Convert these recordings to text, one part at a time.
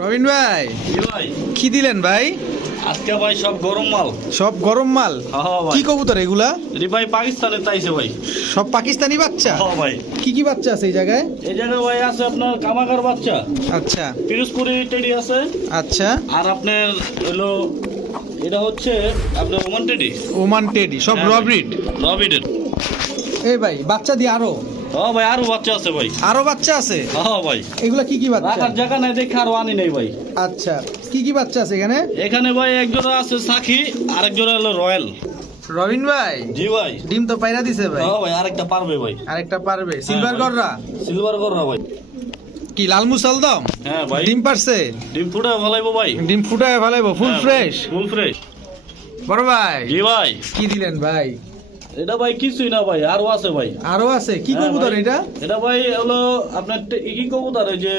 রবিন ভাই কি ভাই? কি দিলেন ভাই? আজকে ভাই সব গরম মাল। সব গরম মাল? হ্যাঁ ভাই। কি কবুতর এগুলা? এটি ভাই পাকিস্তানের তাইছে ভাই। সব পাকিস্তানি বাচ্চা? হ্যাঁ ভাই। কি কি বাচ্চা আছে এই জায়গায়? এই জায়গায় ভাই আছে আপনার কামাকার বাচ্চা। আচ্ছা। পিরোজপুরি টেডি আছে। আচ্ছা। আর আপনার হলো এটা হচ্ছে আপনার ওমান টেডি। ওমান টেডি সব হ্যাঁ রবিড রবিডের এই ভাই বাচ্চা দিয়ে আরও? হ্যাঁ ভাই আরও বাচ্চা আছে ভাই। আরও বাচ্চা আছে? হ্যাঁ ভাই। এগুলা কি কি বাচ্চা? রাখার জায়গা নাই দেখে আরও আনি নাই ভাই। আচ্ছা কি কি বাচ্চা আছে এখানে? এখানে ভাই এক জোড়া আছে সাখি আরেক জোড়া হলো রয়্যাল। রবিন ভাই? জি ভাই। ডিম তো পাইরা দিছে ভাই। হ্যাঁ ভাই আরেকটা পারবে ভাই। আরেকটা পারবে। সিলভার ভাই। গররা? সিলভার কররা ভাই। কি লাল মুসালদম হ্যাঁ ভাই। ডিম পারছে? ডিম ফুটা ভালাইবো ভাই। ডিম ফুটায় ভালাইবো ফুল ফ্রেশ। Full fresh. বড় ভাই। জি ভাই। কি দিলেন ভাই? এটা ভাই কিছুই না ভাই আরও আছে ভাই। আরও আছে? কি হ্যাঁ কবুতর এটা? এটা ভাই হলো আপনার কি কবুতর ওই যে?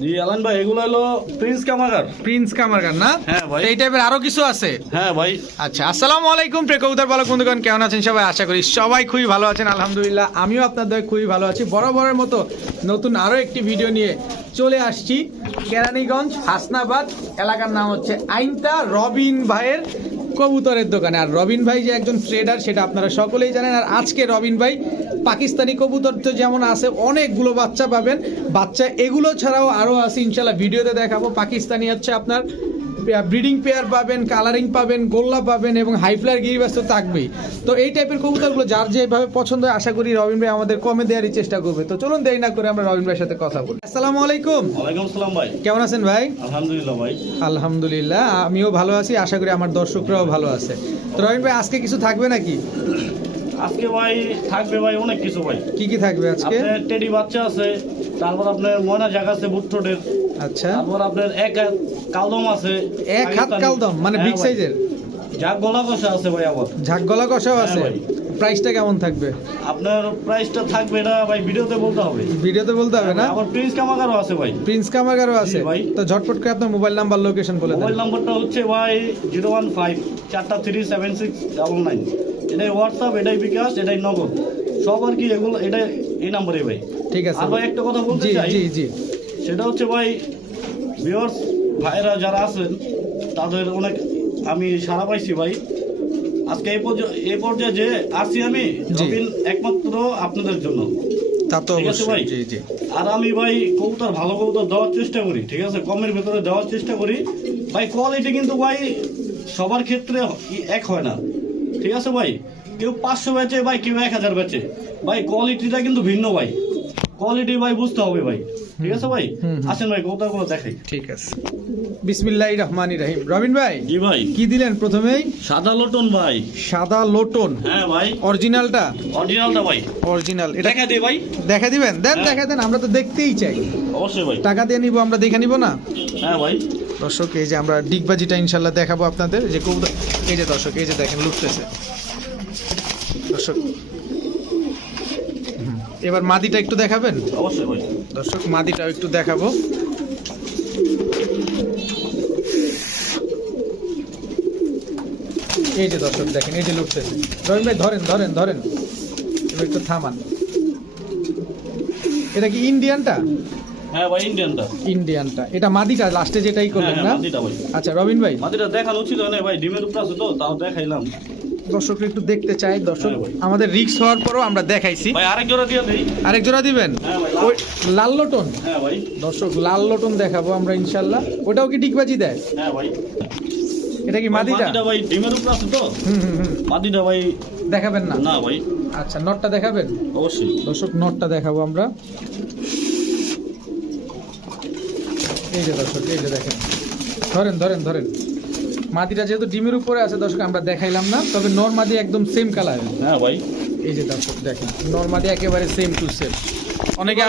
জি আলান ভাই এগুলো হলো প্রিন্স কামাগার। প্রিন্স কামারগান না? হ্যাঁ ভাই। এই টাইপের আরও কিছু আছে? হ্যাঁ ভাই। আচ্ছা আসসালামু আলাইকুম প্রেকৌদার বালক বন্ধুগণ কেমন আছেন সবাই? আশা করি সবাই খুবই ভালো আছেন আলহামদুলিল্লাহ। আমিও আপনাদের খুবই ভালো আছি। বরাবরের মতো নতুন আরও একটি ভিডিও নিয়ে চলে আসছি। কেরানীগঞ্জ হাসনাবাদ এলাকার নাম হচ্ছে আইনতা রবিন ভাইয়ের কবুতরের দোকানে। আর রবিন ভাই যে একজন ট্রেডার সেটা আপনারা সকলেই জানেন। আর আজকে রবিন ভাই পাকিস্তানি কবুতর তো যেমন আছে, অনেকগুলো বাচ্চা পাবেন। বাচ্চা এগুলো ছাড়াও আরও আছে ইনশাল্লাহ ভিডিওতে দেখাবো। পাকিস্তানি হচ্ছে আপনার ব্রিডিং পেয়ার পাবেন কালারিং পাবেন গোল্লা পাবেন এবং হাইফ্লার গিরিবাস তো থাকবেই। তো এই টাইপের কবুতরগুলো যার যেভাবে পছন্দ আশা করি রবিন ভাই আমাদের কমে দেওয়ারই চেষ্টা করবে। তো চলুন দেরি না করে আমরা রবিন ভাইয়ের সাথে কথা বলি। আসসালামু আলাইকুম। ওয়ালাইকুম আসসালাম ভাই। কেমন আছেন ভাই? আলহামদুলিল্লাহ ভাই। আলহামদুলিল্লাহ আমিও ভালো আছি আশা করি আমার দর্শকরাও ভালো আছে। তো রবিন ভাই আজকে কিছু থাকবে নাকি? আজকে ভাই থাকবে ভাই অনেক কিছু ভাই। কি কি থাকবে আজকে? টেডি বাচ্চা আছে তারপর আপনার ময়না জায়গা আছে বুট্টোডের আচ্ছা। তারপর আপনার এক হাত কালদম আছে এক হাত কালদম মানে হ্যাঁ বিগ সাইজের যাক গলা কষা আছে ভাই আবার ঝাক গলা কষাও আছে? হ্যাঁ ভাই। প্রাইসটা কেমন থাকবে? আপনার প্রাইসটা থাকবে না ভাই ভিডিওতে বলতে হবে। ভিডিওতে বলতে হবে না? আবার প্রিন্স কামাকারও আছে ভাই। প্রিন্স কামাগারও আছে? ভাই। তো ঝটপট করে আপনার মোবাইল নাম্বার লোকেশন বলে দেন। মোবাইল নাম্বারটা হচ্ছে ভাই জিরো ওয়ান ফাইভ চারটা three seven six double nine এটাই হোয়াটসঅ্যাপ এটাই বিকাশ এটাই নগদ। সব আর কি এগুলো এটা এই নাম্বারে ভাই। ঠিক আছে। আর ভাই একটা কথা বলতে চাই। জি জি। সেটা হচ্ছে ভাই ভিউয়ার্স ভাইরা যারা আছেন তাদের অনেক আমি সারা পাইছি ভাই। আজকে এই পর্যায়ে এই পর্যায়ে যে আসছি আমি। রবিন একমাত্র আপনাদের জন্য। তা তো অবশ্যই জি জি। আর আমি ভাই কবুতর ভালো কবুতর দেওয়ার চেষ্টা করি ঠিক আছে? কমের ভেতরে দেওয়ার চেষ্টা করি। ভাই কোয়ালিটি কিন্তু ভাই সবার ক্ষেত্রে এক হয় না। ঠিক আছে ভাই? কেউ পাঁচশো বেচে ভাই কেউ এক হাজার বেচে। ভাই কোয়ালিটিটা কিন্তু ভিন্ন ভাই। কোয়ালিটি ভাই বুঝতে হবে ভাই। ঠিক আছে ভাই। আসেন ভাই কবুতরগুলো দেখাই। ঠিক আছে। বিসমিল্লাহ রহমান রহিম। রবিন ভাই জি ভাই। কি দিলেন প্রথমেই? সাদা লটন ভাই। সাদা লোটন? হ্যাঁ ভাই। অরিজিনালটা? অরিজিনালটা ভাই। অরিজিনাল। এটা দেখা দে ভাই। দেখা দিবেন? দেন হ্যাঁ। দেখা দেন আমরা তো দেখতেই চাই। অবশ্যই ভাই। টাকা দিয়ে নিব আমরা দেখে নিব না? হ্যাঁ ভাই। দর্শক এই যে আমরা ডিগবাজিটা ইনশাল্লাহ দেখাবো আপনাদের। যে কবুতর এই যে দর্শক এই যে দেখেন লুটতেছে। দর্শক এবার মাদিটা একটু দেখাবেন? অবশ্যই ভাই। দর্শক মাদিটাও একটু দেখাবো। এই যে দর্শক দেখেন এই যে লুটতেছে। রহিম ভাই ধরেন ধরেন ধরেন। একটু থামান। এটা কি ইন্ডিয়ানটা? হ্যাঁ ভাই ইন্ডিয়ানটা। ইন্ডিয়ানটা। এটা মাদিটা লাস্টে যেটাই হ্যাঁ করলেন হ্যাঁ না? আচ্ছা রবিন ভাই। মাটিটা দেখানো উচিত হয় না ভাই ডিমের উপর আছে তো তাও দেখাইলাম। দর্শক একটু দেখতে চাই দর্শক আমাদের রিক্স হওয়ার পরও আমরা দেখাইছি। আরেক জোড়া দিয়ে আরেক জোড়া দিবেন? হ্যাঁ ওই লাল লটন? হ্যাঁ দর্শক লাল লটন দেখাবো আমরা ইনশাল্লাহ। ওটাও কি ডিগবাজি দেয়? হ্যাঁ ভাই। এটা কি মাদিটা? ভাই ডিমের উপর আছে তো? হুম হুম হুম। ভাই। দেখাবেন না? না ভাই। আচ্ছা নটটা দেখাবেন? অবশ্যই। দর্শক নটটা দেখাবো আমরা। এই যে দর্শক এই যে দেখেন। ধরেন ধরেন ধরেন। মাদিটা যেহেতু ডিমের উপরে আছে দর্শক আমরা দেখাইলাম না তবে নর মাদি একদম সেম কালার হ্যাঁ ভাই। এই যে দর্শক দেখেন নর মাদি একেবারে সেম টু সেম অনেকে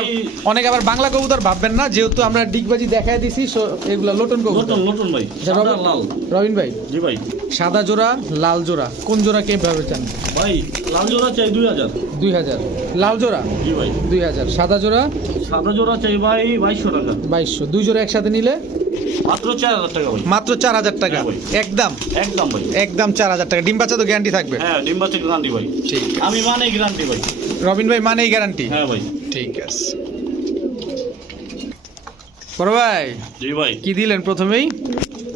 অনেকে আবার বাংলা কবুতর ভাববেন না যেহেতু আমরা ডিগবাজি দেখাই দিছি এগুলো লোটন কবুতর। নতুন ভাই আচ্ছা, লাল। রবিন ভাই? জি ভাই। সাদা জোড়া লাল জোড়া কোন জোড়া কে ভাবে চান? ভাই লাল জোড়া চাই দুই হাজার। দুই হাজার। লাল জোড়া? জি ভাই। দুই হাজার। সাদা জোড়া? সাদা জোড়া চাই ভাই বাইশশো টাকা। বাইশশো। দুই জোড়া একসাথে নিলে? মাত্র চার হাজার টাকা ভাই মাত্র চার হাজার টাকা। হ্যাঁ একদম। একদম ভাই একদম চার হাজার টাকা। ডিম বাচ্চা তো গ্যারান্টি থাকবে। হ্যাঁ ডিম বাচ্চা গ্যারান্টি ভাই ঠিক আমি মানে গ্যারান্টি ভাই রবিন ভাই মানেই গ্যারান্টি হ্যাঁ ভাই ঠিক আছে। বড় ভাই জি ভাই। কি দিলেন প্রথমেই?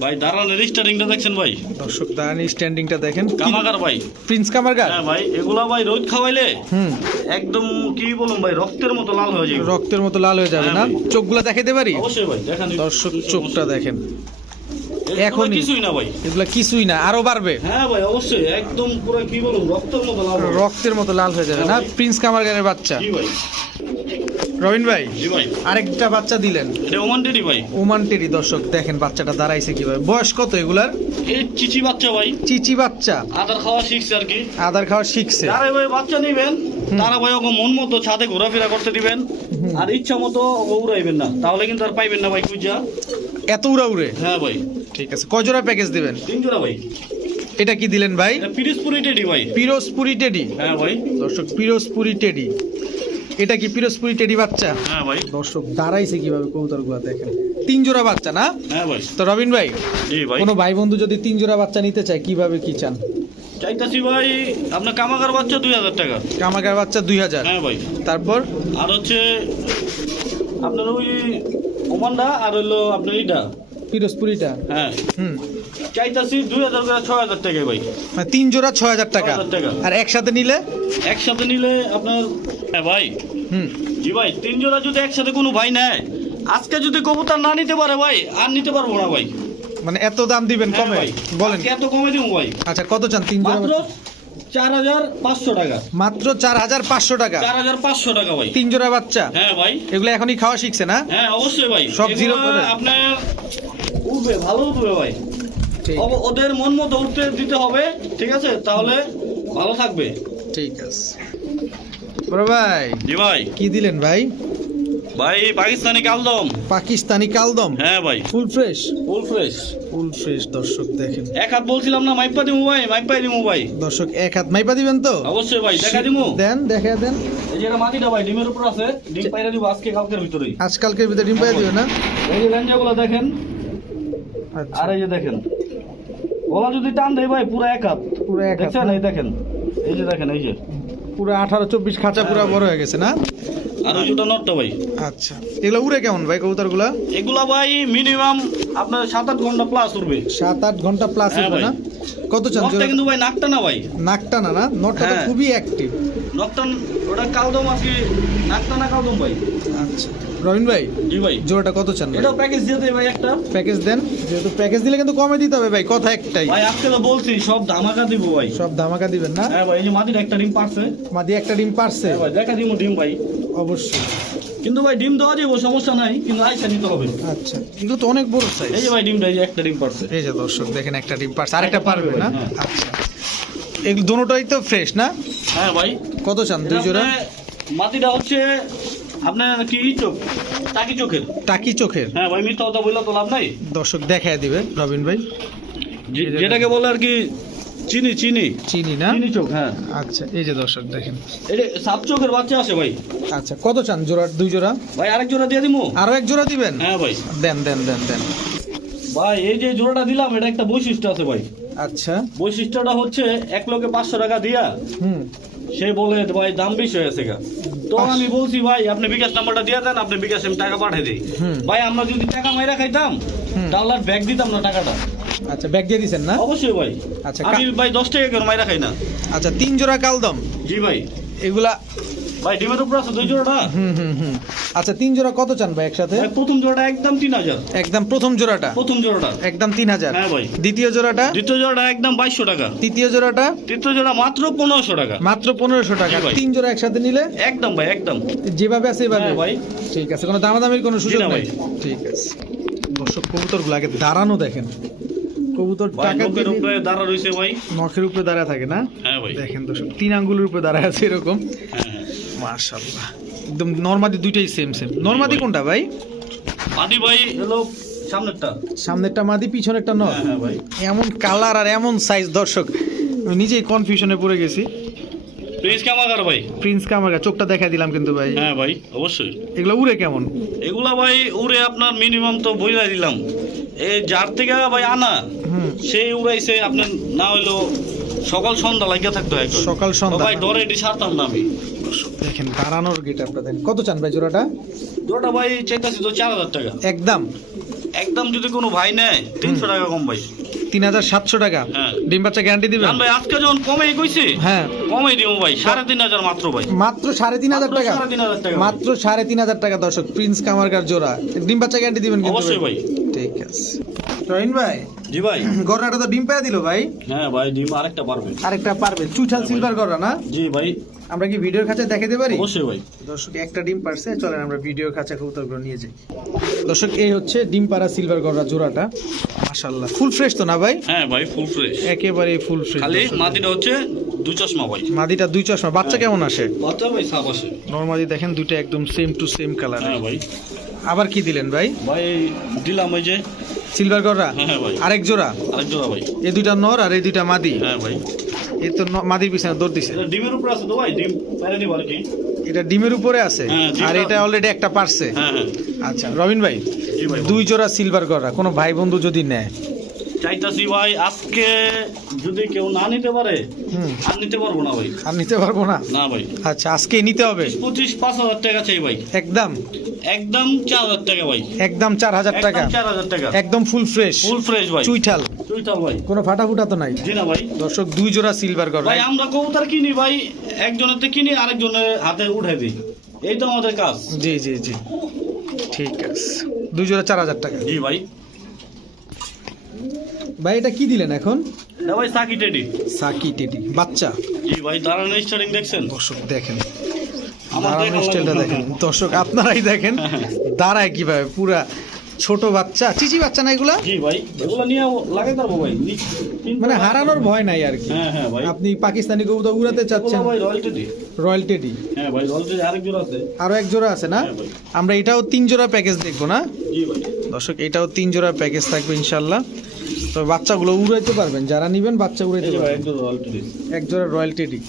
ভাই দাঁড়ানোর স্টারিংটা দেখছেন ভাই? দর্শক দাঁড়ানি স্ট্যান্ডিংটা দেখেন। কামাগার ভাই। প্রিন্স কামারগার হ্যাঁ ভাই এগুলা ভাই রোদ খাওয়াইলে হুম। একদম কি বলুন ভাই রক্তের মতো লাল হয়ে যাবে। রক্তের মতো লাল হয়ে যাবে হ্যাঁ না। চোখগুলো দেখাইতে পারি? অবশ্যই ভাই দেখেন দর্শক চোখটা দেখেন। এখনই। কিছুই না ভাই। এগুলা কিছুই না আরও বাড়বে। হ্যাঁ ভাই অবশ্যই একদম পুরো কি বলুন রক্তের মতো লাল রক্তের মতো লাল হয়ে যাবে না? হ্যাঁ। প্রিন্স কামারগারের বাচ্চা। জি ভাই? রবিন ভাই আরেকটা বাচ্চা দিলেন। এটা ওমান টেডি ভাই। ওমান টেরি দর্শক দেখেন বাচ্চাটা দাঁড়াইছে কীভাবে। বয়স কত এগুলার? এই চিচি বাচ্চা ভাই। চিচি বাচ্চা। আদার খাওয়া শিখছে আর কি। আদার খাওয়া শিখছে। যারা ভাই বাচ্চা নিবেন তারা ভাই ওকে মন মতো ছাদে ঘোরাফেরা করতে দিবেন। আর ইচ্ছা মতো উড়াইবেন না। তাহলে কিন্তু আর পাইবেন না ভাই কুইজা এত উড়া উড়ে? হ্যাঁ ভাই। ঠিক আছে। কয় জোড়া প্যাকেজ দিবেন? তিন জোড়া ভাই। এটা কি দিলেন ভাই? এটা পিরিসপুরি টেডি ভাই। পিরোজপুরি টেডি। হ্যাঁ ভাই। দর্শক পিরোজপুরি টেডি। এটা কি পিরোজপুরি টেডি বাচ্চা? হ্যাঁ ভাই। দর্শক দাঁড়াইছে কীভাবে কবুতরগুলো দেখেন। তিন জোড়া বাচ্চা না? হ্যাঁ ভাই। তো রবিন ভাই জি ভাই। কোনো ভাই বন্ধু যদি তিন জোড়া বাচ্চা নিতে চায় কীভাবে কি চান? চাইতাছি ভাই আপনার কামাগার বাচ্চা দুই হাজার টাকা। কামাগার বাচ্চা দুই হাজার। হ্যাঁ ভাই। তারপর? আর হচ্ছে আপনার ওই ওমানটা আর হইল আপনার এইটা। পিরোজপুরিটা? হ্যাঁ। হুম। চাইতাছি দুই হাজার করে ছয় হাজার টাকা ভাই। মানে তিন জোড়া ছয় হাজার টাকা। 6,000 টাকা। আর একসাথে নিলে? একসাথে নিলে আপনার হ্যাঁ ভাই। হুম। জি ভাই তিন জোড়া যদি একসাথে কোনো ভাই নেয় আজকে যদি কবুতর না নিতে পারে ভাই আর নিতে পারব না ভাই। মানে এত দাম দিবেন হ্যাঁ কমে? ভাই বলেন। এত কমে দিব ভাই। আচ্ছা কত চান তিন জোড়া? মাত্র চার হাজার পাঁচশো টাকা। মাত্র চার হাজার পাঁচশো টাকা। চার হাজার পাঁচশো টাকা ভাই। তিন জোড়া বাচ্চা? হ্যাঁ ভাই। এগুলো এখনই খাওয়া শিখছে না? হ্যাঁ অবশ্যই ভাই। সব করে? আপনার উঠবে ভালো উঠবে ভাই। ওদের মন মতো উঠতে দিতে হবে ঠিক আছে? তাহলে ভালো থাকবে। ঠিক আছে। বড় ভাই জি ভাই। কি দিলেন ভাই? ভাই পাকিস্তানি কালদম। পাকিস্তানি কালদম? হ্যাঁ ভাই। Full fresh full fresh full fresh দর্শক দেখেন। এক হাত বলছিলাম না মাইপা দিমু ভাই মাইপাই দিমু ভাই। দর্শক এক হাত মাইপা দিবেন তো? অবশ্যই ভাই দেখা দিমু। দেন দেখা দেন। এই যে এটা মাটিটা ভাই ডিমের উপর আছে ডিম পাইরা দিব আজকে কালকের ভিতরেই। আজকালকের ভিতরে ডিম পাইয়া দিবে না? এই যে রেঞ্জাগুলো দেখেন। আচ্ছা। আর এই যে দেখেন। ওলা যদি টান দেয় ভাই পুরো এক হাত। পুরো এক হাত দেখছেন? এই দেখেন এই যে দেখেন এই যে। পুরো আঠারো চব্বিশ খাঁচা পুরো বড় হয়ে গেছে না? আর ওই দুটো নটটা ভাই। আচ্ছা। এগুলো উড়ে কেমন ভাই কবুতরগুলা? এগুলা ভাই মিনিমাম আপনার সাত আট ঘণ্টা প্লাস উড়বে। সাত আট ঘণ্টা প্লাস উড়বে না? কত চান কিন্তু ভাই নাকটা না ভাই। নাকটা না না? নটটা হ্যাঁ। খুবই অ্যাক্টিভ নকটা ওটা কালদম কি নাকটা না কালদম ভাই? আচ্ছা। রবিন ভাই জি ভাই। জোড়াটা কত চান এটাও প্যাকেজ দিয়ে ভাই একটা। প্যাকেজ দেন। যেহেতু প্যাকেজ দিলে কিন্তু কমে দিতে হবে ভাই কথা একটাই। ভাই আজকে তো বলছি সব ধামাকা দিব ভাই। সব ধামাকা দিবেন না? হ্যাঁ ভাই এই যে মাটির একটা ডিম পারছে। মাদি একটা ডিম পারছে? হ্যাঁ ভাই দেখা ডিম ভাই। অবশ্যই। কিন্তু ভাই ডিম দেওয়া যাব সমস্যা নাই কিন্তু আইসা নিতে হবে। আচ্ছা এগুলো তো অনেক বড় সাইজ এই যে ভাই ডিমটা এই যে একটা ডিম পারছে। এই যে দর্শক দেখেন একটা ডিম পারছে। আরেকটা পারবে না? হ্যাঁ। আচ্ছা। এগুলো দুটোটাই তো ফ্রেশ না? হ্যাঁ ভাই। কত চান দুই জোড়া? মাটিটা হচ্ছে আপনার কি চোখ? টাকি চোখের। টাকি চোখের। হ্যাঁ ভাই মিথ্যা কথা বললে তো লাভ নাই। দর্শক দেখায় দিবে রবিন ভাই। যেটাকে বলে আর কি চিনি চিনি। চিনি না? চিনি চোখ হ্যাঁ। আচ্ছা এই যে দর্শক দেখেন। এই যে সাপ চোখের বাচ্চা আছে ভাই। আচ্ছা কত চান জোড়া দুই জোড়া? ভাই আরেক জোড়া দিয়ে দিমু? আরও এক জোড়া দিবেন? হ্যাঁ ভাই। দেন দেন দেন দেন। ভাই এই যে জোড়াটা দিলাম এটা একটা বৈশিষ্ট্য আছে ভাই। আচ্ছা। বৈশিষ্ট্যটা হচ্ছে এক লোকে পাঁচশো টাকা দিয়া হুম। সে বলে ভাই দাম বেশি হয়েছে গা। তো আমি বলছি ভাই আপনি বিকাশ নাম্বারটা দিয়ে দেন আপনি বিকাশ আমি টাকা পাঠিয়ে দিই। ভাই আমরা যদি টাকা মাইরা খাইতাম। তাহলে আর ব্যাগ দিতাম না টাকাটা। আচ্ছা ব্যাগ দিয়ে দিছেন না? অবশ্যই ভাই। আচ্ছা, আমি ভাই দশ টাকা করে মাইরা খাই না। আচ্ছা তিন জোড়া কালদম। জি ভাই। এগুলা ভাই ডিমের উপর আছে দুই জোড়াটা হুম হুম হুম। আচ্ছা তিন জোড়া কত চান ভাই একসাথে? প্রথম জোড়াটা একদম তিন হাজার। একদম প্রথম জোড়াটা? প্রথম জোড়াটা। একদম তিন হাজার? হ্যাঁ ভাই। দ্বিতীয় জোড়াটা? দ্বিতীয় জোড়াটা একদম বাইশশো টাকা। তৃতীয় জোড়াটা? তৃতীয় জোড়া মাত্র পনেরোশো টাকা। মাত্র পনেরোশো টাকা। তিন জোড়া একসাথে নিলে? একদম ভাই একদম। যেভাবে আছে এভাবে। হ্যাঁ ভাই। ঠিক আছে কোনো দামাদামির কোনো সুযোগ নাই? ঠিক আছে। দর্শক কবুতরগুলো আগে দাঁড়ানো দেখেন। কবুতর উপরে দাঁড়া ভাই। নখের উপরে দাঁড়ায় থাকে না? হ্যাঁ ভাই। দেখেন দর্শক তিন আঙ্গুলের উপরে দাঁড়ায় আছে এরকম। মাশাআল্লাহ। একদম নরমাদি দুইটাই সেম সেম নরমাদি কোনটা ভাই? মাটি ভাই হলো সামনেরটা। সামনেরটা মাদি পিছনেরটা নর? হ্যাঁ হ্যাঁ ভাই। এমন কালার আর এমন সাইজ দর্শক আমি নিজেই কনফিউশনে পড়ে গেছি। প্রিন্স কামাগার ভাই। প্রিন্স কামারগা চোখটা দেখা দিলাম কিন্তু ভাই। হ্যাঁ ভাই অবশ্যই। এগুলো উড়ে কেমন? এগুলা ভাই উড়ে আপনার মিনিমাম তো বইলাই দিলাম। এই যার থেকে ভাই আনা হুম। সেই উড়াইছে আপনার না হইল সকাল সন্ধ্যা লাগিয়ে থাকতো সকাল সন্ধ্যা। ভাই ডরে এটি ছাড়তাম না আমি। দেখেন দাঁড়ানোর গেট আপনাদের। কত চান ভাই জোড়াটা? জোড়াটা ভাই চাইতাছি তো চার হাজার টাকা। একদম? একদম যদি কোনো ভাই নেয় তিনশো টাকা কম ভাই। তিন হাজার সাতশো টাকা? হ্যাঁ। ডিম বাচ্চা গ্যারান্টি দিবেন? ভাই আজকে যখন কমেই কইছি হ্যাঁ। কমেই দিব ভাই সাড়ে তিন হাজার মাত্র ভাই। মাত্র সাড়ে তিন হাজার টাকা। মাত্র সাড়ে তিন হাজার টাকা দর্শক প্রিন্স কামারকার জোড়া। ডিম বাচ্চা গ্যারান্টি দিবেন অবশ্যই ভাই। ঠিক আছে। রহিন ভাই জি ভাই। গররাটা তো ডিম পেয়ে দিল ভাই? হ্যাঁ ভাই ডিম আরেকটা পারবে। আরেকটা পারবে। চুইঠাল সিলভার গররা না? জি ভাই। আমরা কি ভিডিওর কাছে দেখাতে পারি? অবশ্যই ভাই। দর্শক একটা ডিম পারছে চলেন আমরা ভিডিওর কাছে কবুতরগুলো নিয়ে যাই। দর্শক এই হচ্ছে ডিম পাড়া সিলভার গররা জোড়াটা। মাশাল্লাহ ফুল ফ্রেশ তো না ভাই? হ্যাঁ ভাই ফুল ফ্রেশ একেবারে ফুল ফ্রেশ খালি মাটিটা হচ্ছে দু চশমা ভাই। মাদিটা দুই চশমা। বাচ্চা কেমন আসে? বাচ্চা ভাই সাপ আসে। নর্মালি দেখেন দুটো একদম সেম টু সেম কালার হ্যাঁ ভাই। আবার কি দিলেন ভাই? ভাই দিলাম ওই যে সিলভার গররা? হ্যাঁ ভাই। আরেক জোড়া? আরেক জোড়া ভাই। এই দুইটা নর আর এই দুইটা মাদি? হ্যাঁ ভাই। এই তো মাদির পিছনে দৌড় দিছে। এটা ডিমের উপরে আছে তো ভাই? ডিম পারে দিব আর কি? এটা ডিমের উপরে আছে। হ্যাঁ, আর এটা অলরেডি একটা পারছে। হ্যাঁ হ্যাঁ। আচ্ছা রবিন ভাই দুই জোড়া সিলভার করা কোনো ভাই বন্ধু যদি নেয় চাইতাছি ভাই আজকে যদি কেউ না নিতে পারে আর নিতে পারব না ভাই। আর নিতে পারব না? না ভাই। আচ্ছা আজকে নিতে হবে? পঁচিশ পাঁচ হাজার টাকা চাই ভাই। একদম? একদম চার হাজার টাকা ভাই। একদম চার হাজার টাকা? চার হাজার টাকা। একদম ফুল ফ্রেশ ফুল ফ্রেশ ভাই। চুইঠাল? চুইটাল ভাই। কোনো ফাটা ফুটা তো নাই? জি না ভাই। দর্শক দুই জোড়া সিলভার গররা ভাই আমরা কবুতর কিনি ভাই একজনের থেকে কিনি আরেকজনের হাতে উঠাই দিই। এই তো আমাদের কাজ। জি জি জি। ঠিক আছে। দুই জোড়া চার হাজার টাকা। জি ভাই। ভাই এটা কি দিলেন এখন? না ভাই সাকি টেডি। সাকি টেডি বাচ্চা। জি ভাই দাঁড়ানো স্টারিং দেখছেন? দর্শক দেখেন। দাঁড়ানো স্টাইলটা দেখেন। দর্শক আপনারাই দেখেন দাঁড়ায় কীভাবে পুরা ছোট বাচ্চা। চিচি বাচ্চা না এগুলা? জি ভাই এগুলো নিয়ে পারব ভাই। মানে হারানোর ভয় নাই আর কি। হ্যাঁ হ্যাঁ ভাই। আপনি পাকিস্তানি কবুতর উড়াতে চাচ্ছেন। ভাই রয়্যাল টেডি। Royal teddy. হ্যাঁ ভাই রয়্যাল টেডি আরেক জোড়া আছে। আরও এক জোড়া আছে না? হ্যাঁ আমরা এটাও তিন জোড়া প্যাকেজ দেখব না? জি ভাই। দর্শক এটাও তিন জোড়া প্যাকেজ থাকবে ইনশাল্লাহ তো বাচ্চাগুলো উড়াইতে পারবেন যারা নিবেন বাচ্চা উড়াইতে পারবেন। এক জোড়া রয়্যাল টেডি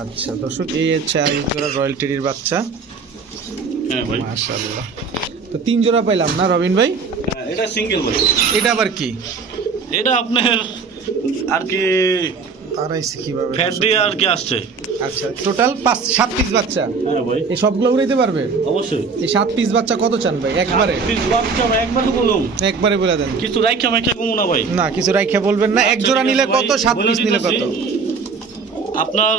আচ্ছা দর্শক এই হচ্ছে আর এক জোড়া রয়্যাল টেডির বাচ্চা। হ্যাঁ মাশাআল্লাহ। তো তিন জোড়া পাইলাম না রবিন ভাই? হ্যাঁ এটা সিঙ্গেল এটা আবার কি? এটা আপনার আর কি আড়াইশো কীভাবে? ফ্যাট দিয়ে আর কি আসছে? আচ্ছা টোটাল পাঁচ সাত পিস বাচ্চা। হ্যাঁ ভাই। এই সবগুলো উড়াইতে পারবে? অবশ্যই। এই সাত পিস বাচ্চা কত চান ভাই? একবারে? পিস বাচ্চা ভাই একবার বলুন। একবারে বলে দেন। কিছু রাইখা মাইখা কমু না ভাই। না কিছু রাইখা বলবেন না। এক জোড়া নিলে কত সাত পিস নিলে কত আপনার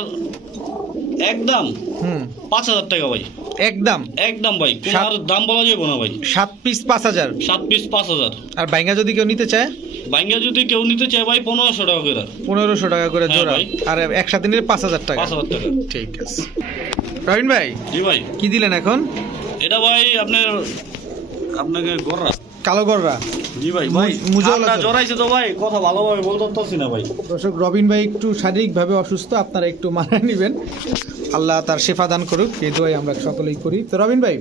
একদম হুম। পাঁচ হাজার টাকা ভাই। একদম। একদম ভাই আর দাম বলা যাবে না ভাই। সাত পিস পাঁচ হাজার। সাত পিস পাঁচ হাজার। আর বাইঙ্গা যদি কেউ নিতে চায়? বাইঙ্গা যদি কেউ নিতে চায় ভাই পনেরোশো টাকা করে। পনেরোশো টাকা করে হ্যাঁ জোড়া। আর একসাথে নিলে পাঁচ হাজার টাকা। পাঁচ হাজার টাকা। ঠিক আছে। রবিন ভাই জি ভাই। কি দিলেন এখন? এটা ভাই আপনার আপনাকে গররা। কালো গররা। জি ভাই ভাই। মু- মুজো ঠান্ডা জড়াইছে তো ভাই কথা ভালোভাবে বলতে পারছি না ভাই। দর্শক রবিন ভাই একটু শারীরিকভাবে অসুস্থ আপনারা একটু মানায় নেবেন। আল্লাহ তার শেফা দান করুক এই দোয়াই আমরা সকলেই করি। তো রবিন ভাই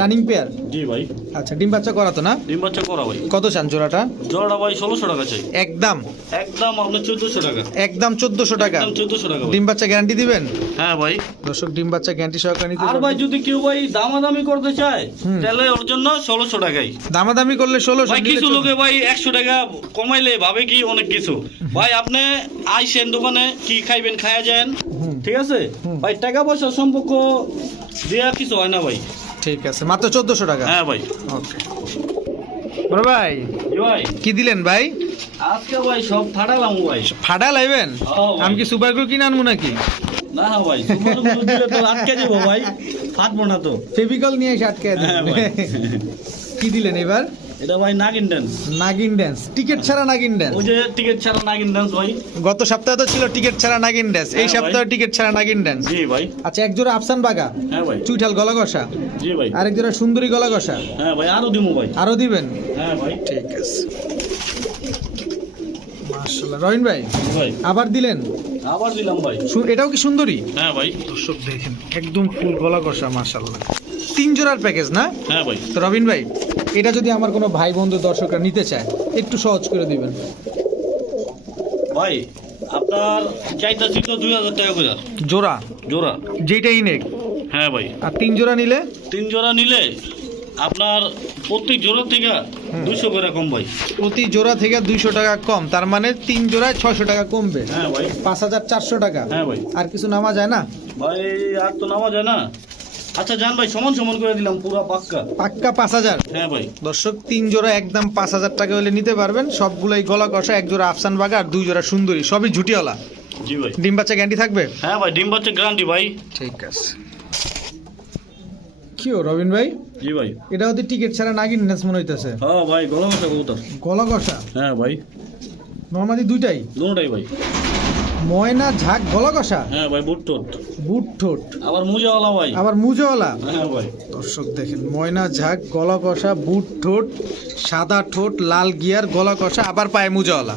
রানিং পেয়ার জি ভাই। আচ্ছা ডিম বাচ্চা করা তো না? ডিম বাচ্চা করা ভাই। কত চান জোড়াটা? জোড়াটা ভাই ষোলোশো টাকা চাই। একদম। একদম আপনার চোদ্দশো টাকা। একদম চোদ্দশো টাকা। একদম চোদ্দশো টাকা ডিম বাচ্চা গ্যারান্টি দিবেন? হ্যাঁ ভাই। দর্শক ডিম বাচ্চা গ্যারান্টি সহকারে নিতে আর ভাই যদি কেউ ভাই দামাদামি করতে চায় তাহলে ওর জন্য ষোলোশো টাকাই। দামাদামি করলে ষোলোশো ভাই কিছু লোকে ভাই একশো টাকা কমাইলে ভাবে কি অনেক কিছু। ভাই আপনি আইসেন দোকানে কি খাইবেন খায়া যান। ঠিক আছে? ভাই টাকা পয়সার সম্পর্ক দেওয়া কিছু হয় না ভাই। ঠিক আছে মাত্র চোদ্দশো টাকা? হ্যাঁ ভাই। ওকে। বড় ভাই জি ভাই। কি দিলেন ভাই? আজকে ভাই সব ফাটালাম ভাই। ফাটা লাইবেন আমি কি সুপারগুলো কিনে আনব নাকি? না না ভাই সুপার সুপার দিলে তো আটকে যাব ভাই। ফাটবো না তো। ফেভিকল নিয়ে এসে আটকে হ্যাঁ ভাই। কি দিলেন এবার? এটা ভাই Nagin dance Nagin dance ticket ছাড়া নাগিন ড্যান্স ওই যে টিকিট ছাড়া নাগিন ড্যান্স ভাই। গত সপ্তাহে তো ছিল টিকিট ছাড়া নাগিন ড্যান্স এই হ্যাঁ সপ্তাহে টিকিট ছাড়া নাগিন ড্যান্স জি ভাই। আচ্ছা এক জোড়া আফসান বাগা। হ্যাঁ ভাই। চুইঠাল গলা ঘষা জি ভাই। আরেক জোড়া সুন্দরী গলা ঘষা হ্যাঁ ভাই আরও দিমু ভাই। আরও দিবেন? হ্যাঁ ভাই। ঠিক আছে। মাশাআল্লাহ। রহিন ভাই ভাই। আবার দিলেন? আবার দিলাম ভাই। এটাও কি সুন্দরী? হ্যাঁ ভাই। দর্শক দেখেন একদম ফুল গলা মাশাআল্লাহ। তিন জোড়ার প্যাকেজ না? হ্যাঁ ভাই। তো রবিন ভাই এটা যদি আমার কোনো ভাই বন্ধু দর্শকরা নিতে চায় একটু সহজ করে দিবেন। ভাই আপনার চাইতাছি তো দুই হাজার টাকা করে। জোড়া? জোড়া। যেটাই নেক। হ্যাঁ ভাই। আর তিন জোড়া নিলে? তিন জোড়া নিলে আপনার প্রত্যেক জোড়া থেকে দুশো করে কম ভাই। প্রতি জোড়া থেকে দুইশো টাকা কম তার মানে তিন জোড়ায় ছয়শো টাকা কমবে। হ্যাঁ ভাই। পাঁচ হাজার চারশো টাকা। হ্যাঁ ভাই। আর কিছু নামা যায় না? ভাই আর তো নামা যায় না। আচ্ছা জান ভাই সমান সমান করে দিলাম পুরা পাক্কা। পাক্কা পাঁচ হাজার? হ্যাঁ ভাই। দর্শক তিন জোড়া একদম পাঁচ হাজার টাকা হলে নিতে পারবেন। সবগুলোই গলা কষা এক জোড়া আফসান বাগা আর দুই জোড়া সুন্দরী। সবই ঝুটিওয়ালা। জি ভাই। ডিম বাচ্চা গ্যান্ডি থাকবে? হ্যাঁ ভাই ডিম বাচ্চা গ্যারান্টি ভাই। ঠিক আছে। কি ও রবিন ভাই? জি ভাই। এটা ওদের টিকিট ছাড়া নাগিন নাচ মনে হইতেছে? হ্যাঁ ভাই গলা মশা কবুতর। গলা কষা? হ্যাঁ ভাই। নর্মালি দুইটাই? দুটাই ভাই। ময়না ঝাক গলা কষা হ্যাঁ ভাই বুট টোট বুট ঠোঁট আবার মুজাওয়ালা ভাই। আবার মুজোওয়ালা? হ্যাঁ ভাই। দর্শক দেখেন ময়না ঝাক গলা কষা বুট ঠোঁট সাদা ঠোঁট লাল গিয়ার গলা কষা আবার পায়ে মুজাওয়ালা।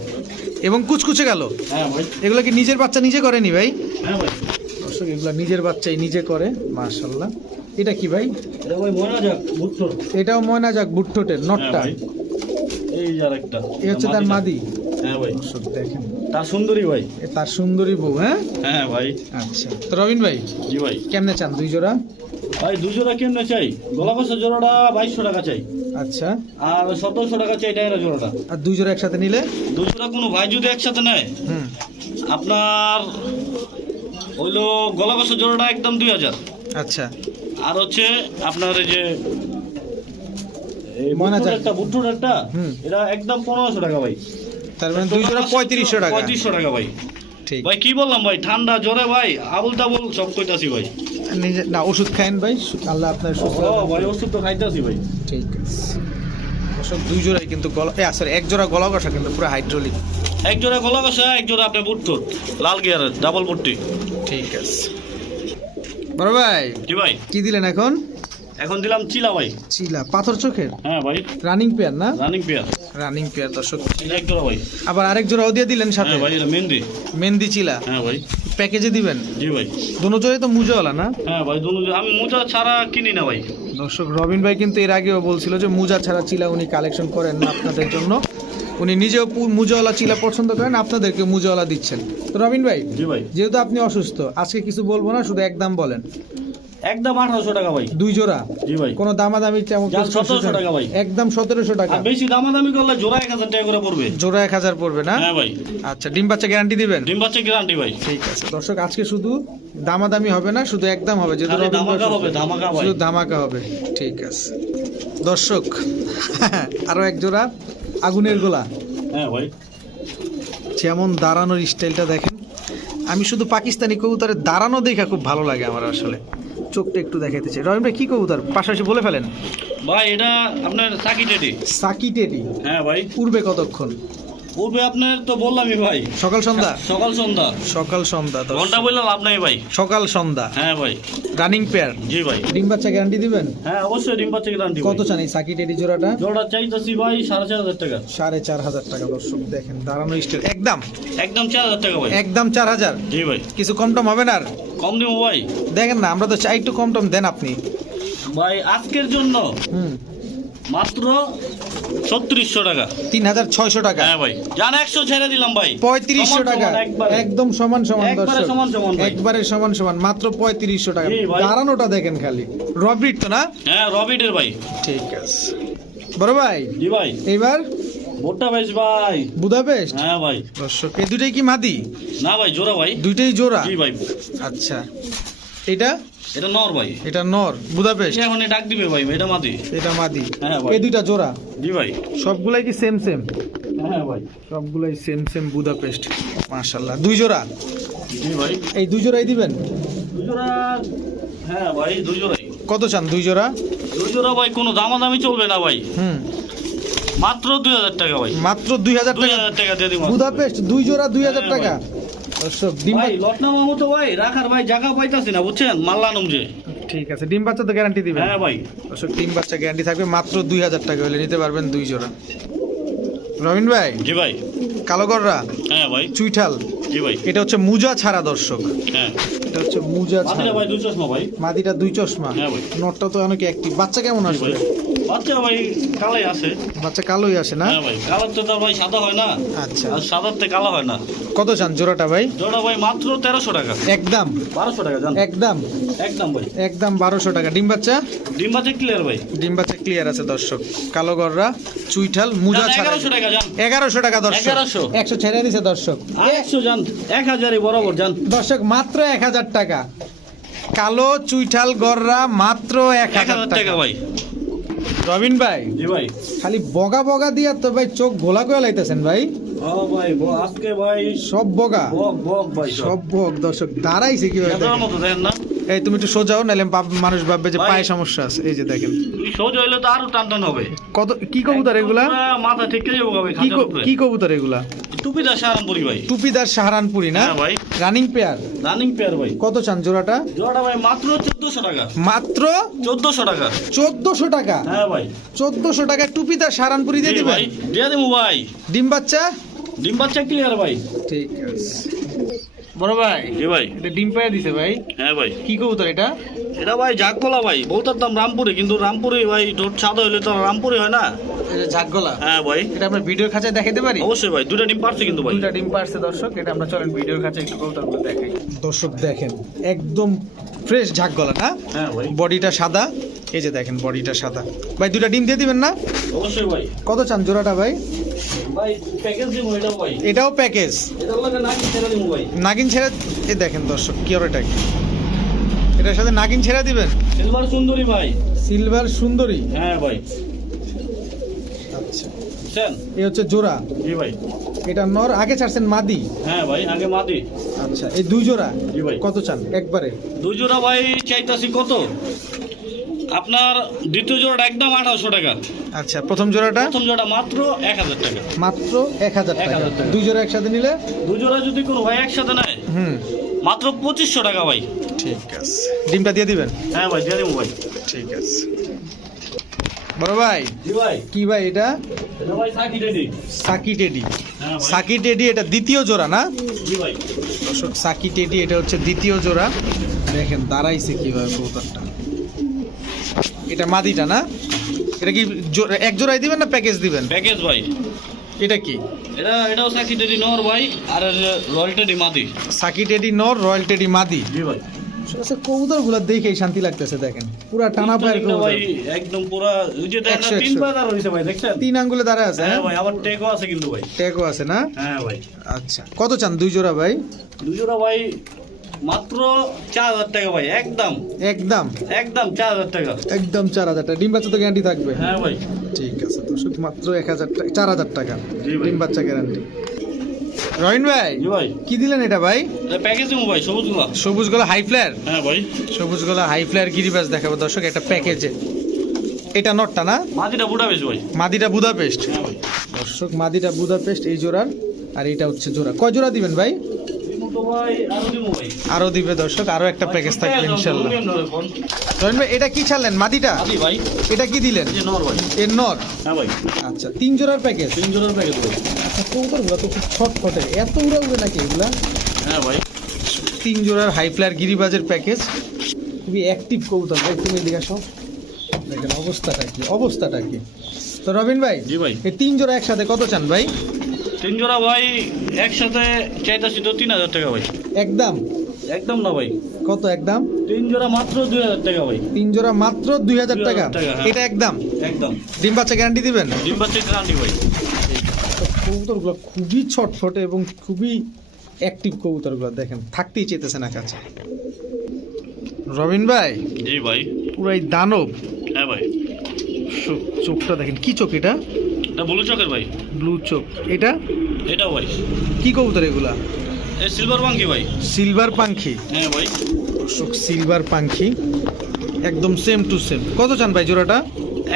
এবং কুচকুচে গেল। হ্যাঁ ভাই। এগুলো কি নিজের বাচ্চা নিজে করেনি ভাই? হ্যাঁ ভাই। দর্শক এগুলো নিজের বাচ্চাই নিজে করে মার্শাল্লাহ এটা কি ভাই? এটাও ময়না যাক বুট ঠোঁটের হ্যাঁ নটটা ভাই। এই যার একটা এই হচ্ছে তার মাদি। হ্যাঁ ভাই। দর্শক দেখেন। তার সুন্দরী ভাই। এ তার সুন্দরী বউ হ্যাঁ? হ্যাঁ ভাই। আচ্ছা। তো রবিন ভাই জি ভাই। কেমনে চান দুই জোড়া? ভাই দুজোড়া কেমনে চাই? গলা কষা জোড়াটা বাইশশো টাকা চাই। আচ্ছা। আর সতেরোশো টাকা চাই টাইরা জোড়াটা। আর দুই জোড়া একসাথে নিলে? দুজোড়া কোনো ভাই যদি একসাথে নেয় হুম। আপনার হইল গলা কষা জোড়াটা একদম দুই হাজার। আচ্ছা। আর হচ্ছে আপনার এই যে এই ময়না বুট্টুর একটা বুট্টুর একটা। এটা একদম পনেরোশো টাকা ভাই। তার মানে দুই জোড়া পঁয়ত্রিশশো টাকা। পঁয়ত্রিশশো টাকা ভাই। ঠিক। ভাই কি বললাম ভাই? ঠান্ডা জ্বরে ভাই আবুল তাবুল সব কইতাছি ভাই। নিজে না ওষুধ খায়েন ভাই। আল্লাহ আপনার সুস্থ ভাই ওষুধ তো খাইতাছি ভাই। ঠিক আছে। দুই জোড়াই কিন্তু গলা এ সরি এক জোড়া গলা কষা কিন্তু পুরো হাইড্রোলিক এক জোড়া গলা কষা এক জোড়া আপনার বুট্টুর। লাল গিয়ারের ডাবল বুট্টি। ঠিক আছে। বড় ভাই জি ভাই। কি দিলেন এখন? এখন দিলাম চিলা ভাই। চিলা পাথর চোখের? হ্যাঁ ভাই। রানিং পেয়ার না? রানিং পেয়ার রানিং পেয়ার দর্শক। এক জোড়া ভাই। আবার আরেক জোড়াও দিয়ে দিলেন সাথে? হ্যাঁ ভাই এটা মেহেন্দি। মেহেন্দি চিলা? হ্যাঁ ভাই। প্যাকেজে দিবেন? জি ভাই। দোনো জোড়াই তো মুজোওয়ালা না? হ্যাঁ ভাই দুনো আমি মোজা ছাড়া কিনি না ভাই। দর্শক রবিন ভাই কিন্তু এর আগেও বলছিল যে মুজা ছাড়া চিলা উনি কালেকশন করেন না আপনাদের জন্য। উনি নিজেও মুজাওয়ালা চিলা পছন্দ করেন আপনাদেরকে মুজাওয়ালা দিচ্ছেন। তো রবিন ভাই জি ভাই। যেহেতু আপনি অসুস্থ আজকে কিছু বলব না শুধু একদম বলেন। একদম আঠারোশো টাকা ভাই। দুই জোড়া? জি ভাই। কোনো দামাদামি তেমন যান, 1700 টাকা ভাই। একদম সতেরোশো টাকা। আর বেশি দামাদামি করলে জোড়া এক হাজার টাকা করে পড়বে। জোড়া এক হাজার পড়বে না? হ্যাঁ ভাই। আচ্ছা ডিম বাচ্চা গ্যারান্টি দিবেন? ডিম বাচ্চা গ্যারান্টি ভাই। ঠিক আছে। দর্শক আজকে শুধু দামাদামি হবে না শুধু একদম হবে। যেহেতু খালি রবিন ধামাকা হবে, ধামাকা ভাই। শুধু ধামাকা হবে। ঠিক আছে। দর্শক আরও এক জোড়া আগুনের গোলা। হ্যাঁ ভাই। যেমন দাঁড়ানোর স্টাইলটা দেখেন। আমি শুধু পাকিস্তানি কবুতরের দাঁড়ানো দেখা খুব ভালো লাগে আমার আসলে। চোখটা একটু দেখাইতে চাই। রহিম ভাই কি কবুতর? পাশাপাশি বলে ফেলেন। ভাই এটা আপনার সাকি টেডি। Psaki teddy? হ্যাঁ ভাই। পূর্বে কতক্ষণ? পূর্বে আপনার তো বললামই ভাই। সকাল সন্ধ্যা? সকাল সন্ধ্যা। সকাল সন্ধ্যা দর্শক। ঘণ্টা বললে লাভ নাই ভাই। সকাল সন্ধ্যা। হ্যাঁ ভাই। রানিং পেয়ার জি ভাই। ডিম বাচ্চা গ্যারান্টি দিবেন? হ্যাঁ অবশ্যই ডিম বাচ্চা গ্যারান্টি কত চান এই সাকি টেডি জোড়াটা? জোড়া চাইতেছি ভাই সাড়ে চার হাজার টাকা। সাড়ে চার হাজার টাকা দর্শক দেখেন দাঁড়ানো স্টাইল একদম। একদম চার হাজার টাকা ভাই। একদম চার হাজার। জি ভাই। কিছু কম টম হবে না আর? কম দিব ভাই। দেখেন না আমরা তো চাই একটু কম টম দেন আপনি। ভাই আজকের জন্য হুম। মাত্র ছত্রিশশো টাকা। তিন হাজার ছয়শো টাকা। হ্যাঁ ভাই জান একশো ছেড়ে দিলাম ভাই। পঁয়ত্রিশশো টাকা। একদম সমান সমান একবারে সমান সমান একবারে সমান সমান মাত্র পঁয়ত্রিশশো টাকা। দাঁড়ানোটা দেখেন খালি। রবিট তো না? হ্যাঁ রবিটের ভাই। ঠিক আছে। বড় ভাই জি ভাই। এইবার ভাই। বুদাপেস্ট? হ্যাঁ ভাই। দর্শক এই দুটাই কি মাদি? না ভাই জোড়া ভাই। দুইটাই জোড়া? জি ভাই। আচ্ছা। এটা? এটা নর ভাই। এটা নর বুদাপেস্ট? ডাক দিবে ভাই এটা মাটি এটা মাদি। হ্যাঁ ভাই। এই দুইটা জোড়া? জি ভাই। সবগুলাই কি সেম সেম হ্যাঁ ভাই। সবগুলাই সেম সেম বুদাপেস্ট। দুই জোড়া? জি ভাই। এই দুই জোড়াই দিবেন? দুই জোড়া হ্যাঁ ভাই দুই জোড়াই। কত চান দুই জোড়া? দুই জোড়া ভাই কোনো দামাদামি চলবে না ভাই। হুম। মাত্র দুই হাজার টাকা ভাই। মাত্র দুই হাজার টাকা। টাকা দিয়ে দিব। বুদাপেস্ট দুই জোড়া দুই হাজার হ্যাঁ, টাকা। ভাই। লটনা মামু তো ভাই রাখার ভাই জায়গা পাইতাছি না বুঝছেন? মাল্লানুম যে। ঠিক আছে ডিম বাচ্চা তো গ্যারান্টি দিবেন। হ্যাঁ ভাই। দর্শক ডিম বাচ্চা গ্যারান্টি থাকবে মাত্র দুই হাজার টাকা হলে নিতে পারবেন দুই জোড়া। রবিন ভাই জি ভাই। কালোগররা হ্যাঁ ভাই। চুইঠাল। জি ভাই। এটা হচ্ছে মুজা ছাড়া দর্শক। হ্যাঁ। এটা হচ্ছে মুজা মাদিটা ছাড়া ভাই দুই চশমা ভাই। মাদিটা দুই চশমা। হ্যাঁ ভাই। নটটা তো অনেক অ্যাক্টিভ বাচ্চা কেমন আসবে? বাচ্চা ভাই কালাই বাচ্চা কালোই আসে না? হ্যাঁ ভাই কালার তো তার ভাই সাদা হয় না। আচ্ছা। আর সাদার কালো হয় না। কত চান জোড়াটা ভাই? জোড়া ভাই মাত্র তেরোশো টাকা। একদম। বারোশো টাকা জান। একদম। একদম ভাই। একদম বারোশো টাকা। ডিম বাচ্চা? ডিম ক্লিয়ার ভাই। ডিম বাচ্চা ক্লিয়ার আছে দর্শক। কালো গররা চুইঠাল মুজা ছাড়া এগারোশো টাকা জান। এগারোশো টাকা দর্শক। 1100 একশো ছেড়ে দিছে দর্শক। একশো জান এক হাজারই বরাবর জান। দর্শক মাত্র এক হাজার টাকা। কালো চুইঠাল গররা মাত্র এক হাজার টাকা। ভাই। রবিন ভাই জি ভাই। খালি বগা বগা দিয়া তো ভাই চোখ ঘোলা করে লাইতেছেন ভাই। ও ভাই আজকে ভাই সব বগা। ভাই সব। বগ দর্শক দাঁড়াইছে কি ভাই মতো দেখেন না? এই তুমি একটু সোজাও নাহলে মানুষ ভাববে যে। পায়ে সমস্যা আছে। এই যে দেখেন। সোজা হইলে তো আরও টান টান হবে। কত কি কবুতর এগুলা? মাথা ঠিক যাব ভাই কি কবুতর এগুলা? টুপি দা সারামপুরি ভাই। টুপিদার সাহারানপুরি না? হ্যাঁ ভাই। রানিং পেয়ার রানিং পেয়ার ভাই। কত চান জোড়াটা? জোড়াটা ভাই মাত্র চোদ্দশো টাকা। মাত্র? চোদ্দশো টাকা। চোদ্দশো টাকা? হ্যাঁ ভাই। চোদ্দশো টাকা টুপিদার সাহারানপুরি দিয়ে দিবেন? ভাই দিয়ে দেবো ভাই। ডিম বাচ্চা? ডিম বাচ্চা ক্লিয়ার ভাই। ঠিক আছে। বড় ভাই? জি ভাই। এটা ডিম পায়া দিছে ভাই। হ্যাঁ ভাই। কি কবুতর এটা? এটা ভাই জাগকলা ভাই। বলতার দাম রামপুরে কিন্তু রামপুরে ভাই ঠোঁট সাদা হইলে তো রামপুরে হয় না। এটা ঝাকগলা হ্যাঁ ভাই। এটা আমরা ভিডিওর খাঁচায় দেখাতে পারি? অবশ্যই ভাই দুটা ডিম পারছে কিন্তু ভাই। দুটো ডিম পারছে দর্শক এটা আমরা চলেন ভিডিওর খাঁচায় একটু কবুতরগুলো দেখাই। দর্শক দেখেন একদম ফ্রেশ ঝাক গলা না? হ্যাঁ বডিটা সাদা। এই যে দেখেন বডিটা সাদা। ভাই দুটা ডিম দিয়ে দিবেন না? অবশ্যই ভাই। কত চান জোড়াটা ভাই? ভাই প্যাকেজ দিব এটা ভাই। এটাও প্যাকেজ নাগিন ছেড়ে এই দেখেন দর্শক কি আর এটা এটার সাথে নাগিন ছেড়ে দিবেন? সিলভার সুন্দরী ভাই। সিলভার সুন্দরী? হ্যাঁ ভাই। এই হচ্ছে জোড়া। জি ভাই। এটা নর আগে ছাড়ছেন মাদি? হ্যাঁ ভাই আগে মাদি। আচ্ছা এই দুই জোড়া? জি ভাই। কত চান একবারে? দুই জোড়া ভাই চাইতাছি কত? আপনার দ্বিতীয় জোড়াটা একদম আঠারোশো টাকা। আচ্ছা প্রথম জোড়াটা? প্রথম জোড়া মাত্র এক হাজার টাকা। মাত্র এক হাজার টাকা। 1000 টাকা। দুই জোড়া একসাথে নিলে? দুই জোড়া যদি কোনো ভাই একসাথে নেয় হুম। মাত্র পঁচিশশো টাকা ভাই। ঠিক আছে। ডিমটা দিয়ে দিবেন? হ্যাঁ ভাই দিয়ে দেবো ভাই। ঠিক আছে। বড় ভাই? কি ভাই এটা? Psaki teddy. হ্যাঁ সাকি টেডি এটা দ্বিতীয় জোড়া না? দর্শক সাকি টেডি এটা হচ্ছে দ্বিতীয় জোড়া। দেখেন দাঁড়াইছে কীভাবে কবুতরটা। এটা মাদিটা না? এটা কি এক জোড়াই দিবেন না প্যাকেজ দিবেন? প্যাকেজ ভাই। এটা কি? এটা এটাও সাকি রেডি নর ভাই আর রয়্যাল টেডি মাদি। সাকি টেডি নর রয়্যাল টেডি মাদি। জি ভাই। আচ্ছা কবুতরগুলা দেখেই শান্তি লাগতেছে দেখেন। পুরা টানা পায়ের কবুতর। একদম পুরা ওই যে দেখেন তিন একশো। পাতা রয়েছে ভাই দেখছেন? তিন আঙ্গুলে দাঁড়ায় আছে হ্যাঁ হ্যাঁ? ভাই আবার টেকও আছে কিন্তু ভাই। ট্যাগও আছে না? হ্যাঁ ভাই। আচ্ছা কত চান দুই জোড়া ভাই? দুই জোড়া ভাই মাত্র চার হাজার টাকা ভাই একদম। একদম? একদম চার হাজার টাকা। একদম চার হাজার টাকা। ডিম বাচ্চা তো গ্যারান্টি থাকবে? হ্যাঁ ভাই। ঠিক আছে তো শুধুমাত্র এক হাজার টাকা চার হাজার টাকা। ডিম বাচ্চা গ্যারান্টি রহিন ভাই ভাই। কি দিলেন এটা ভাই? প্যাকেজ ভাই সবুজগুলা। সবুজ গলা হাই ফ্লেয়ার হ্যাঁ ভাই। সবুজ গলা হাই ফ্লেয়ার গিরিবাস দেখাবো দর্শক একটা প্যাকেজে এটা নটটা না? মাদিটা বুদাপেস্ট ভাই। মাদিটা বুদাপেস্ট। হ্যাঁ দর্শক মাদিটা বুদাপেস্ট এই জোড়ার। আর এটা হচ্ছে জোড়া। কয় জোড়া দিবেন ভাই? আরও দেবো দর্শক আরও একটা প্যাকেজ থাকবে ইনশাল্লাহ। ভাই এটা কি ছাড়লেন? মাদিটা এটা কি দিলেন? এর নর হ্যাঁ আচ্ছা তিন জোড়ার প্যাকেজ তিন জোড়ার প্যাকেজ আচ্ছা কবুতরগুলো তো খুব ছটফটে। এত উড়া উড়ে নাকি এগুলা? হ্যাঁ ভাই। তিন জোড়ার হাই ফ্লায়ার গিরিবাজের প্যাকেজ খুবই অ্যাক্টিভ কবুতর ভাই তুমি এদিকে আসো। দেখেন অবস্থাটা কি অবস্থাটা কি। তো রবিন ভাই জি ভাই। এই তিন জোড়া একসাথে কত চান ভাই? তিন জোড়া ভাই একসাথে চাইতাছি তো তিন হাজার টাকা ভাই। একদম? একদম না ভাই। কত একদম? তিন জোড়া মাত্র দুই হাজার টাকা ভাই। তিন জোড়া মাত্র দুই হাজার টাকা? হ্যাঁ। এটা একদম? একদম। ডিম বাচ্চা গ্যারান্টি দিবেন? ডিম বাচ্চা গ্রান্টি ভাই। কবুতরগুলো খুবই ছটফটে এবং খুবই অ্যাক্টিভ কবুতরগুলো দেখেন থাকতেই চেতেছে না কাছে। রবিন ভাই? জি ভাই। পুরাই দানব। হ্যাঁ ভাই। চোখ- চোখটা দেখেন কি চোখ এটা? এটা ব্লু চকের ভাই। ব্লু চোখ এটা? এটাও ভাই। কি কবুতর এগুলা? সিলভার বাঙ্কি ভাই। সিলভার পাখি হ্যাঁ ভাই। সিলভার পাখি একদম সেম টু সেম কত চান ভাই জোড়াটা?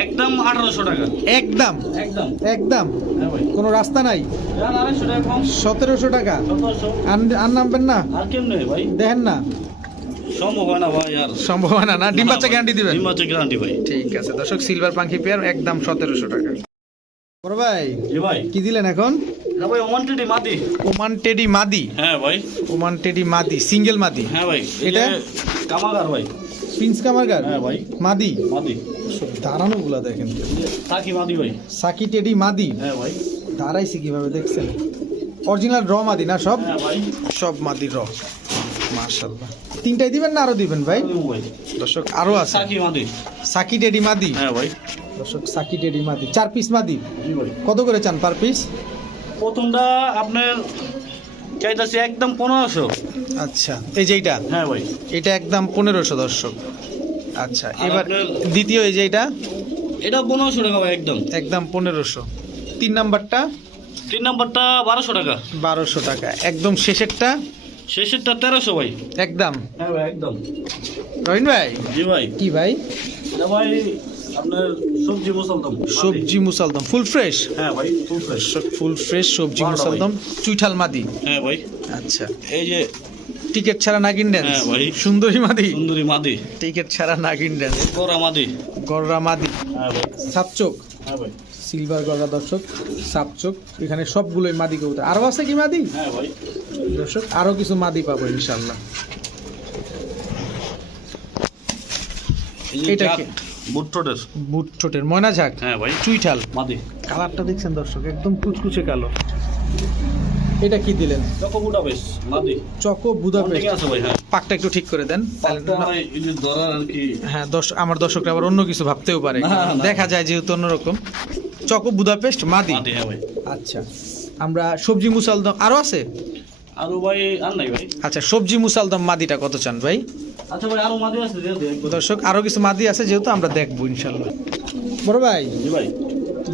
একদম আঠারোশো টাকা। একদম? একদম। একদম? হ্যাঁ কোনো রাস্তা নাই? সতেরোশো টাকা? আর নামবেন না? আর কেমনে ভাই? দেখেন না? সম্ভব না ভাই আর সম্ভাবনা না ডিম বাচ্চা গ্যারান্টি দিবেন? ডিম বাচ্চা গ্যারান্টি ভাই। ঠিক আছে দর্শক সিলভার পাখি পেয়ার একদম সতেরোশো টাকা। বড় ভাই ভাই। কি দিলেন এখন? ভাই ওমান টেডি মাদি। ওমান টেডি মাদি? হ্যাঁ ভাই। ওমান টেডি মাদি সিঙ্গেল মাদি? হ্যাঁ ভাই এটা? কামাগার ভাই। প্রিন্স কামারগার হ্যাঁ ভাই। মাদি? মাদি। দাঁড়ানো গুলা দেখেন। তাকি মাদি ভাই। সাকি টেডি মাদি? হ্যাঁ ভাই। দাঁড়াইছে কীভাবে দেখছেন? অরিজিনাল র মাদি না সব? হ্যাঁ সব মাদি র। মার্শাল্লাহ তিনটাই দিবেন না আরও দিবেন ভাই? দর্শক আরও আছে। মাদি। সাকি টেডি মাদি? হ্যাঁ ভাই। দর্শক সাকি টেডি মাদি। চার পিস মাদি? জি ভাই। কত করে চান পার পিস? প্রথমটা আপনার চাইতেছি একদম পনেরোশো। আচ্ছা এই যে এইটা? হ্যাঁ ভাই। এটা একদম পনেরোশো দর্শক। আচ্ছা এবার দ্বিতীয় এই যে এটা এটা পনেরোশো টাকা ভাই একদম। একদম পনেরোশো। তিন নাম্বারটা? তিন নাম্বারটা বারোশো টাকা। বারোশো টাকা। একদম শেষেরটা? শেষেরটা তেরোশো ভাই। একদম। হ্যাঁ ভাই একদম। রহিন ভাই? জি ভাই। কি ভাই? ভাই আপনার সবজি মুসলদম। সবজি মুসালদম। ফুল ফ্রেশ হ্যাঁ ভাই ফুল ফ্রেশ ফুল ফ্রেশ সবজি মুসালদম। চুইঠাল মাদি? হ্যাঁ ভাই। আচ্ছা। এই যে টিকিট ছাড়া নাগিন ড্যান্স হ্যাঁ ভাই। সুন্দরী মাদি? সুন্দরী মাদি। টিকিট ছাড়া নাগিন ড্যান্স গোরা মাদি। মাদি। হ্যাঁ ভাই। সাপচোক? হ্যাঁ ভাই। সিলভার গররা দর্শক সাপচোক এখানে সবগুলোই মাদি কবুতর। আরও আছে কি মাদি? হ্যাঁ দর্শক আরও কিছু মাদি পাবো ইনশাল্লাহ এটা কি? বুট্টোটের বুট ময়না ঝাঁক হ্যাঁ ভাই। চুইঠাল। মাদি। কালারটা দেখছেন দর্শক একদম কুচকুচে কালো। এটা কি দিলেন? চকো বুটা মাদি। চকো বুদাপেস্ট আছে ভাই? হ্যাঁ। পাকটা একটু ঠিক করে দেন। হ্যাঁ দর্শক আমার দর্শকরা আবার অন্য কিছু ভাবতেও পারে। দেখা যায় যেহেতু অন্যরকম। চকো বুদাপেস্ট মাদি। মাদি হ্যাঁ আচ্ছা আমরা সবজি মুসালদম আরও আছে? আরও ভাই আর নাই ভাই। আচ্ছা সবজি মুসালদম মাদিটা কত চান ভাই? আচ্ছা ভাই আরও মাদি আছে দর্শক আরও কিছু মাদি আছে যেহেতু আমরা দেখব ইনশাল্লাহ। বড় ভাই জি ভাই।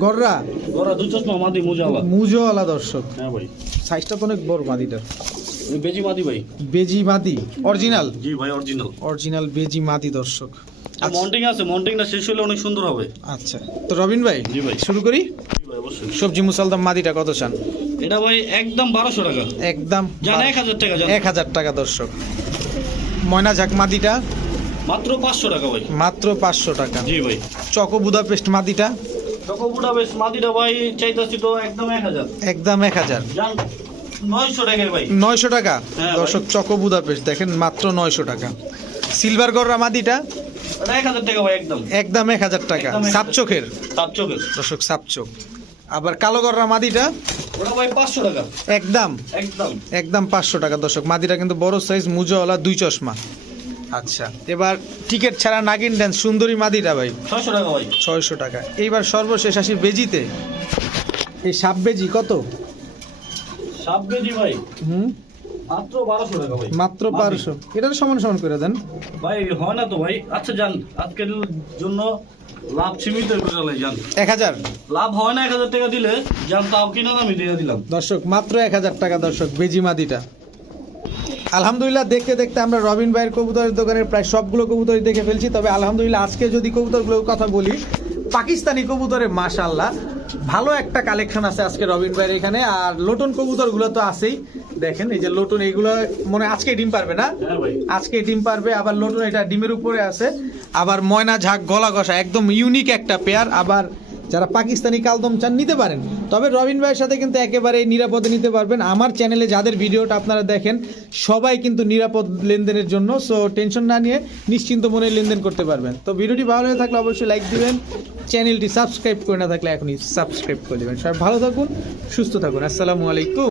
গররা? গোরা দুই চশমা মাদি মুজাওয়ালা। মুজোওয়ালা দর্শক। হ্যাঁ ভাই। সাইজটা তো অনেক বড় মাদিটার ওই বেজি মাদি ভাই। বেজি মাদি অরিজিনাল? জি ভাই অরিজিনাল। অরিজিনাল বেজি মাদি দর্শক। আচ্ছা। মন্টিং আছে মন্টিংটা শেষ হলে অনেক সুন্দর হবে। আচ্ছা। তো রবিন ভাই জি ভাই। শুরু করি? সবজি মুসালদম মাদিটা কত চান? এটা ভাই একদম বারোশো টাকা। একদম জান এক হাজার টাকা এক হাজার টাকা দর্শক। ময়না ঝাক মাদিটা? মাত্র পাঁচশো টাকা ভাই। মাত্র পাঁচশো টাকা। জি ভাই। চকো বুদাপেস্ট মাদিটা? চকো মাদিটা ভাই চাইতেছি তো একদম এক হাজার। একদম এক হাজার। নয়শো টাকায় ভাই। নয়শো টাকা? হ্যাঁ, দর্শক চকো বুদাপেস্ট দেখেন মাত্র নয়শো টাকা। সিলভার গররা মাদিটা? একদম। একদম এক হাজার টাকা। তার চোখের দর্শক সাপচোক আবার কালো গররা মাদিটা? একদম। একদম। একদম পাঁচশো টাকা দর্শক। মাদিটা কিন্তু বড় সাইজ মুজোওয়ালা দুই চশমা। আচ্ছা এবার টিকিট ছাড়া নাগিন ড্যান্স সুন্দরী মাদিটা ভাই। ছয়শো টাকা ভাই। ছয়শো টাকা। এইবার সর্বশেষ আসি বেজিতে। এই সাপ বেজি কত? সাত কেজি ভাই। হুম? মাত্র বারোশো টাকা ভাই। মাত্র মাদি। বারোশো। এটা সমান সমান করে দেন। ভাই হয় না তো ভাই। আচ্ছা যান। আজকের জন্য লাভ সীমিত করে যান। লাভ হয় না এক হাজার টাকা দিলে যান তাও কিনা আমি দিয়ে দিলাম। দর্শক মাত্র এক হাজার টাকা দর্শক আলহামদুলিল্লাহ দেখতে দেখতে আমরা রবিন ভাইয়ের কবুতরের দোকানের প্রায় সবগুলো কবুতরই দেখে ফেলছি। তবে আলহামদুলিল্লাহ আজকে যদি কবুতরগুলোর কথা বলি পাকিস্তানি কবুতরে মাশাল্লাহ ভালো একটা কালেকশন আছে আজকে রবিন ভাইয়ের এখানে। আর লোটন কবুতরগুলো তো আছেই। দেখেন এই যে লোটন এইগুলো মনে আজকে ডিম পারবে না? হ্যাঁ আজকে ডিম পারবে আবার লোটন এটা ডিমের উপরে আছে। আবার ময়না ঝাঁক গলা ঘষা একদম ইউনিক একটা পেয়ার আবার যারা পাকিস্তানি কালদম চান নিতে পারেন। তবে রবিন ভাইয়ের সাথে কিন্তু একেবারে নিরাপদে নিতে পারবেন। আমার চ্যানেলে যাদের ভিডিওটা আপনারা দেখেন সবাই কিন্তু নিরাপদ লেনদেনের জন্য সো টেনশন না নিয়ে নিশ্চিন্ত মনে লেনদেন করতে পারবেন। তো ভিডিওটি ভালো হয়ে থাকলে অবশ্যই লাইক দিবেন। চ্যানেলটি সাবস্ক্রাইব করে না থাকলে এখনই সাবস্ক্রাইব করে দেবেন। সবাই ভালো থাকুন সুস্থ থাকুন। আসসালামু আলাইকুম।